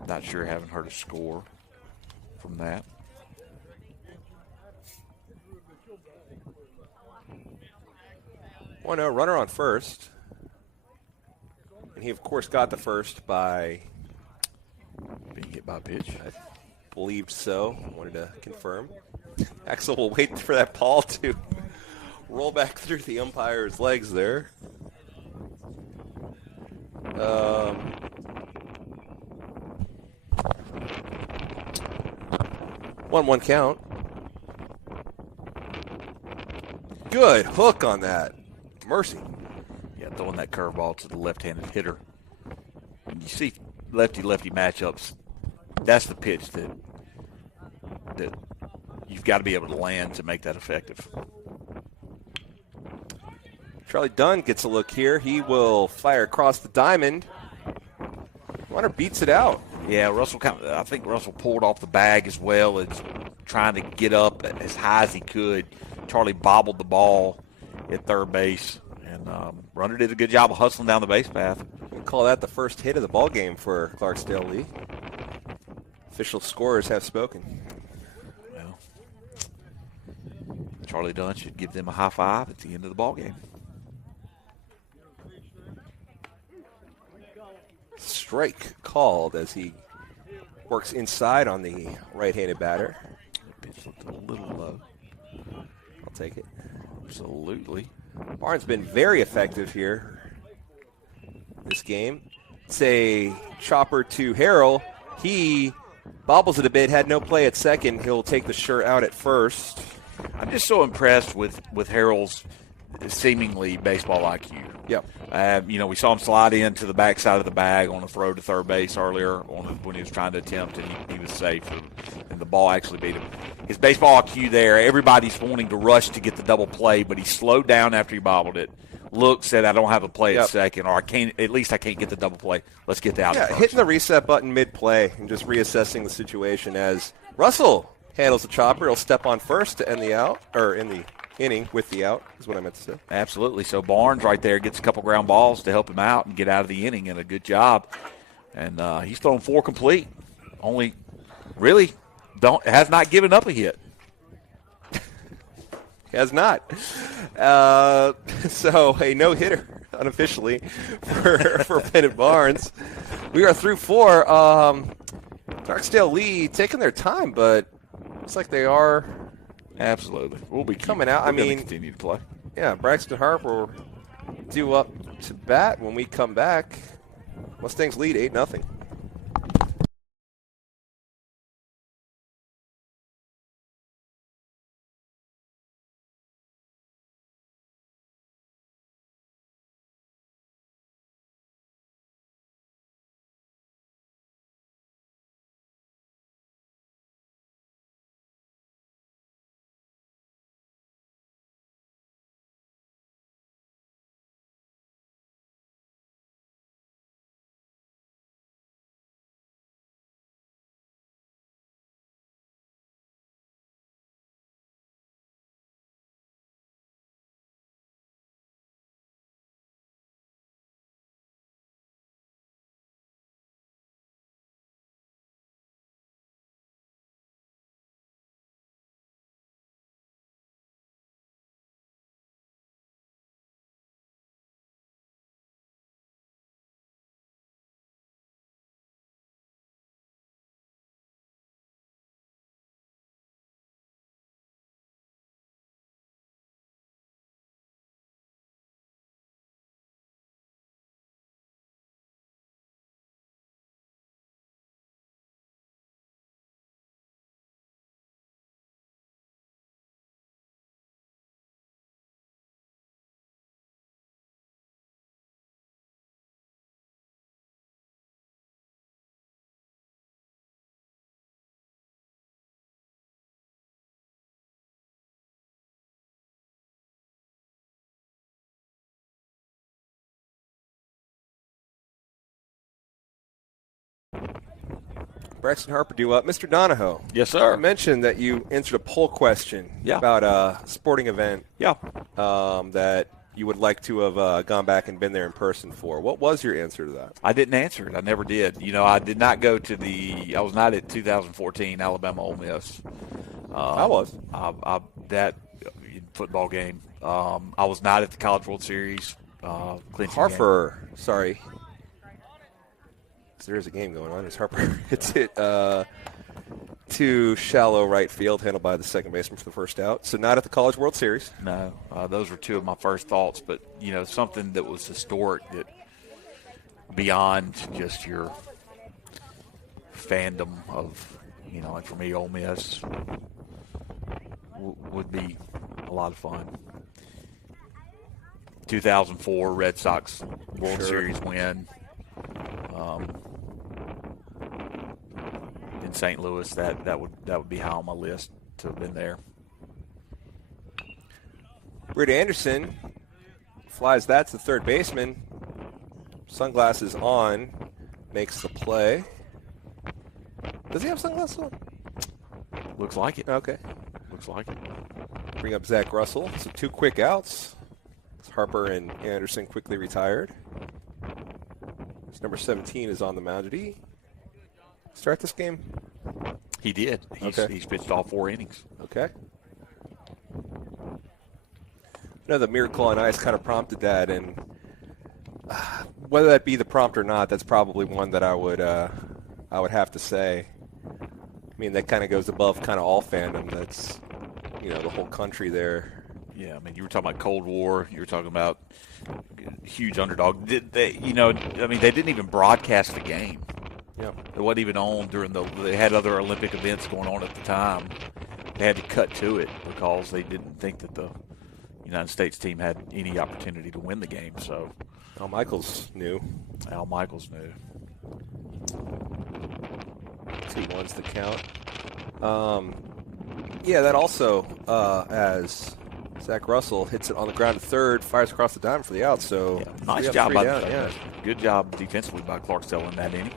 Not sure, haven't heard a score from that. Well, no, runner on first. And he, of course, got the first by being hit by a pitch. I believed so. Wanted to confirm. Axel will wait for that ball to roll back through the umpire's legs there. 1-1 count. Good hook on that. Mercy. Yeah, throwing that curveball to the left-handed hitter. When you see lefty-lefty matchups, that's the pitch that you've got to be able to land to make that effective. Charlie Dunn gets a look here. He will fire across the diamond. Runner beats it out. Yeah, I think Russell pulled off the bag as well as trying to get up as high as he could. Charlie bobbled the ball at third base, and runner did a good job of hustling down the base path. We'll call that the first hit of the ball game for Clarksdale Lee. Official scorers have spoken. Well, Charlie Dunn should give them a high five at the end of the ball game. Strike called as he works inside on the right-handed batter. Pitch looked a little low. I'll take it. Absolutely. Barnes been very effective here this game. It's a chopper to Harrell. He bobbles it a bit, had no play at second. He'll take the shirt out at first. I'm just so impressed with Harrell's seemingly baseball IQ. Yep. We saw him slide into the backside of the bag on a throw to third base earlier when he was trying to attempt, and he was safe, and the ball actually beat him. His baseball IQ there, everybody's wanting to rush to get the double play, but he slowed down after he bobbled it. Looked, said, I don't have a play at second, or I can't get the double play. Let's get the out. Yeah, hitting the reset button mid-play and just reassessing the situation as Russell handles the chopper. He'll step on first to end the out, or in the inning with the out is what I meant to say. Absolutely. So Barnes right there gets a couple ground balls to help him out and get out of the inning, and a good job. And he's thrown 4 complete. Only really has not given up a hit. Has not. So a no-hitter unofficially for Bennett Barnes. We are through 4. Clarksdale Lee taking their time, but looks like they are. Absolutely. We'll be coming out. We're going to continue to play. Yeah, Braxton Harper due up to bat when we come back. Mustangs lead 8-0. Braxton Harper due up. Mr. Donahoe. Yes, sir. I mentioned that you answered a poll question about a sporting event that you would like to have gone back and been there in person for. What was your answer to that? I didn't answer it. I never did. I did not go to I was not at 2014 Alabama Ole Miss. I was. That football game. I was not at the College World Series. Harper, sorry. There is a game going on. It's Harper. It's hit to shallow right field, handled by the second baseman for the first out. So not at the College World Series. No, those were two of my first thoughts. But something that was historic, that beyond just your fandom of, like for me, Ole Miss would be a lot of fun. 2004 Red Sox World Series win. In St. Louis, that would be high on my list to have been there. Britt Anderson flies that to the third baseman. Sunglasses on, makes the play. Does he have sunglasses on? Looks like it. Okay. Looks like it. Bring up Zach Russell. So 2 quick outs. Harper and Anderson quickly retired. Number 17 is on the mound. Did he start this game? He did. He's pitched all 4 innings. Okay. The miracle on ice kind of prompted that, and whether that be the prompt or not, that's probably one that I would have to say. I mean, that kind of goes above kind of all fandom. That's the whole country there. Yeah, I mean, you were talking about Cold War. You were talking about huge underdog. Did they? They didn't even broadcast the game. Yeah, it wasn't even on during they had other Olympic events going on at the time. They had to cut to it because they didn't think that the United States team had any opportunity to win the game. So Al Michaels knew. 2-1's the count. That also as Zach Russell hits it on the ground to third, fires across the diamond for the out. So nice job good job defensively by Clarksdale in that inning.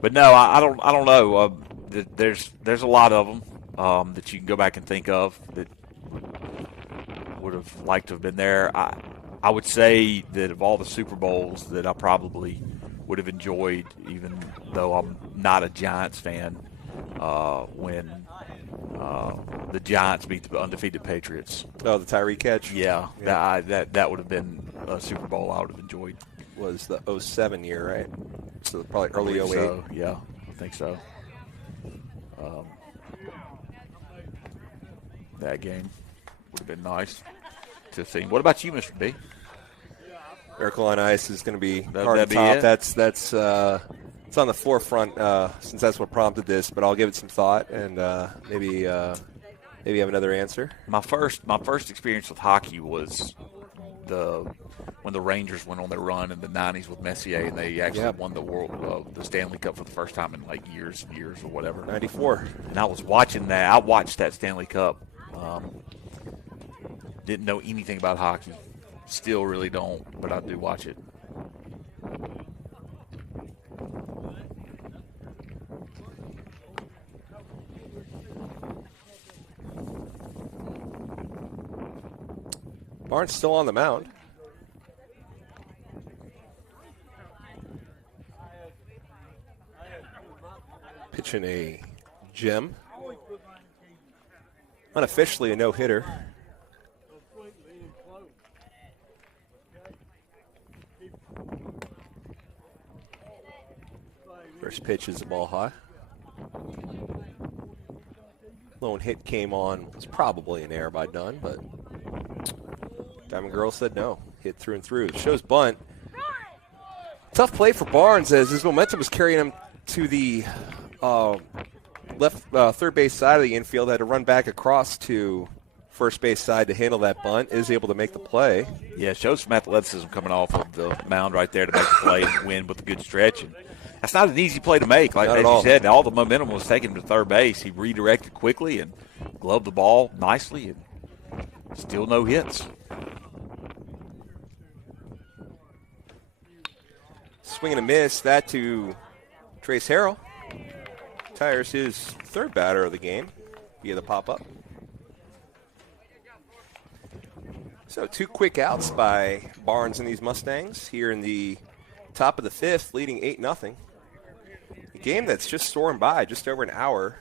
But no, I don't know. There's a lot of them that you can go back and think of that would have liked to have been there. I would say that of all the Super Bowls that I probably would have enjoyed, even though I'm not a Giants fan, when the Giants beat the undefeated Patriots. Oh, the Tyree catch? Yeah. That would have been a Super Bowl I would have enjoyed. Was the 07 year, right? So probably early 08. So, yeah, I think so. That game would have been nice. to have seen. What about you, Mr. B? Miracle on Ice is going to be That'd hard to be top. it? That's it's on the forefront since that's what prompted this. But I'll give it some thought and maybe have another answer. My first experience with hockey was when the Rangers went on their run in the '90s with Messier, and they actually won the Stanley Cup for the first time in like years or whatever. '94. And I was watching that. I watched that Stanley Cup. Didn't know anything about hockey. Still really don't, but I do watch it. Barnes still on the mound. Pitching a gem. Unofficially a no-hitter. First pitch is the ball high. Lone hit came on. Was probably an error by Dunn, but Diamond Girl said no. Hit through and through. Shows bunt. Tough play for Barnes as his momentum was carrying him to the left third base side of the infield. Had to run back across to first base side to handle that bunt. Is able to make the play. Yeah, shows some athleticism coming off of the mound right there to make the play and win with a good stretch. And that's not an easy play to make. Like as you said, all the momentum was taken to third base. He redirected quickly and gloved the ball nicely, and still no hits. Swing and a miss. That to Trace Harrell. Tires his third batter of the game via the pop-up. So 2 quick outs by Barnes and these Mustangs here in the top of the 5th, leading 8-0. A game that's just soaring by, just over an hour.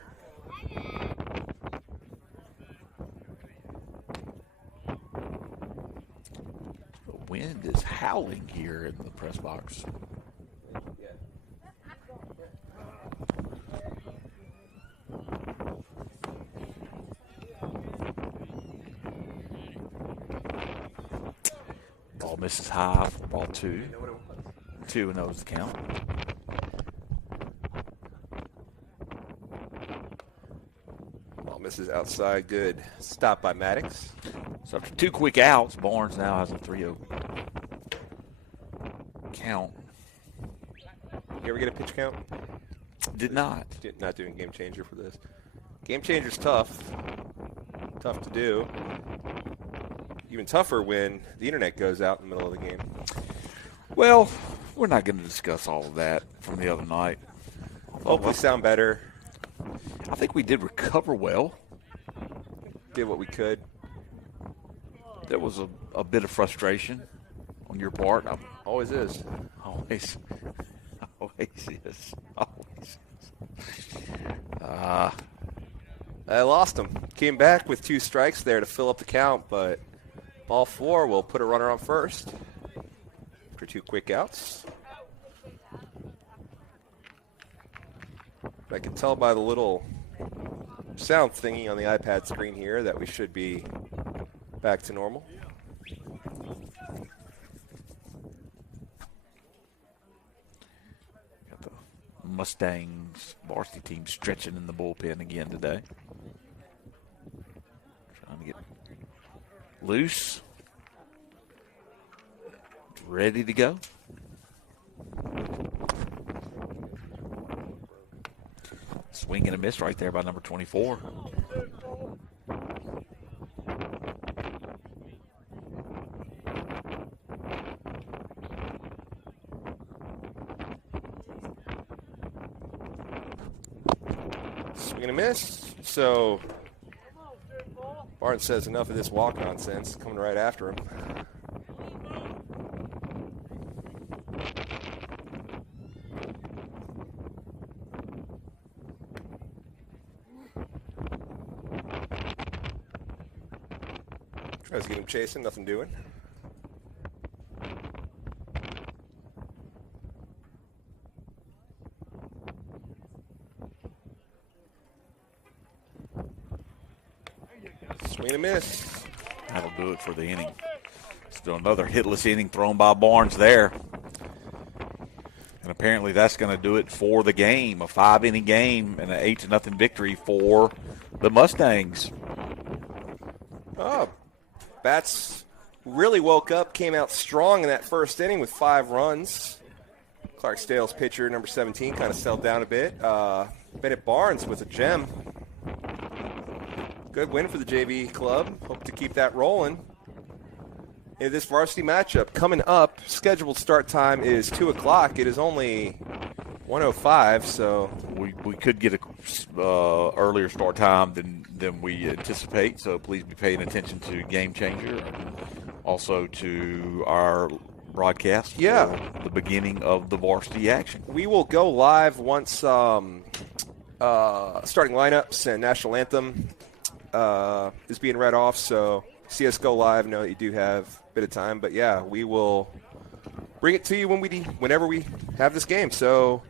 The wind is howling here in the press box. Ball misses high for ball 2. 2-0 is the count. Ball misses outside. Good stop by Maddox. So after 2 quick outs, Barnes now has a 3-0 count. You ever get a pitch count? Did not. Not doing game changer for this. Game changer's tough. Tough to do. Even tougher when the internet goes out in the middle of the game. Well, we're not going to discuss all of that from the other night. Hopefully sound better. I think we did recover well. Did what we could. There was a bit of frustration on your part. Always is. Always is. I lost him. Came back with 2 strikes there to fill up the count, but ball 4 will put a runner on first after 2 quick outs. I can tell by the little sound thingy on the iPad screen here that we should be back to normal. Got the Mustangs varsity team stretching in the bullpen again today. Trying to get loose. Ready to go. Swing and a miss right there by number 24. Swing and a miss. So Barnes says enough of this walk nonsense, coming right after him. Tries to get him chasing, nothing doing. Swing and a miss. That'll do it for the inning. So another hitless inning thrown by Barnes there. And apparently that's going to do it for the game, a 5-inning game and an 8-0 victory for the Mustangs. Oh, Bats really woke up, came out strong in that first inning with 5 runs. Clarksdale's pitcher, number 17, kind of settled down a bit. Bennett Barnes with a gem. Good win for the JV club. Hope to keep that rolling. In this varsity matchup coming up, scheduled start time is 2 o'clock. It is only 1:05, so we could get a earlier start time than we anticipate. So please be paying attention to Game Changer, and also to our broadcast. Yeah. For the beginning of the varsity action. We will go live once starting lineups and national anthem is being read off. So see us go live. Know that you do have a bit of time, but yeah, we will bring it to you whenever we have this game. So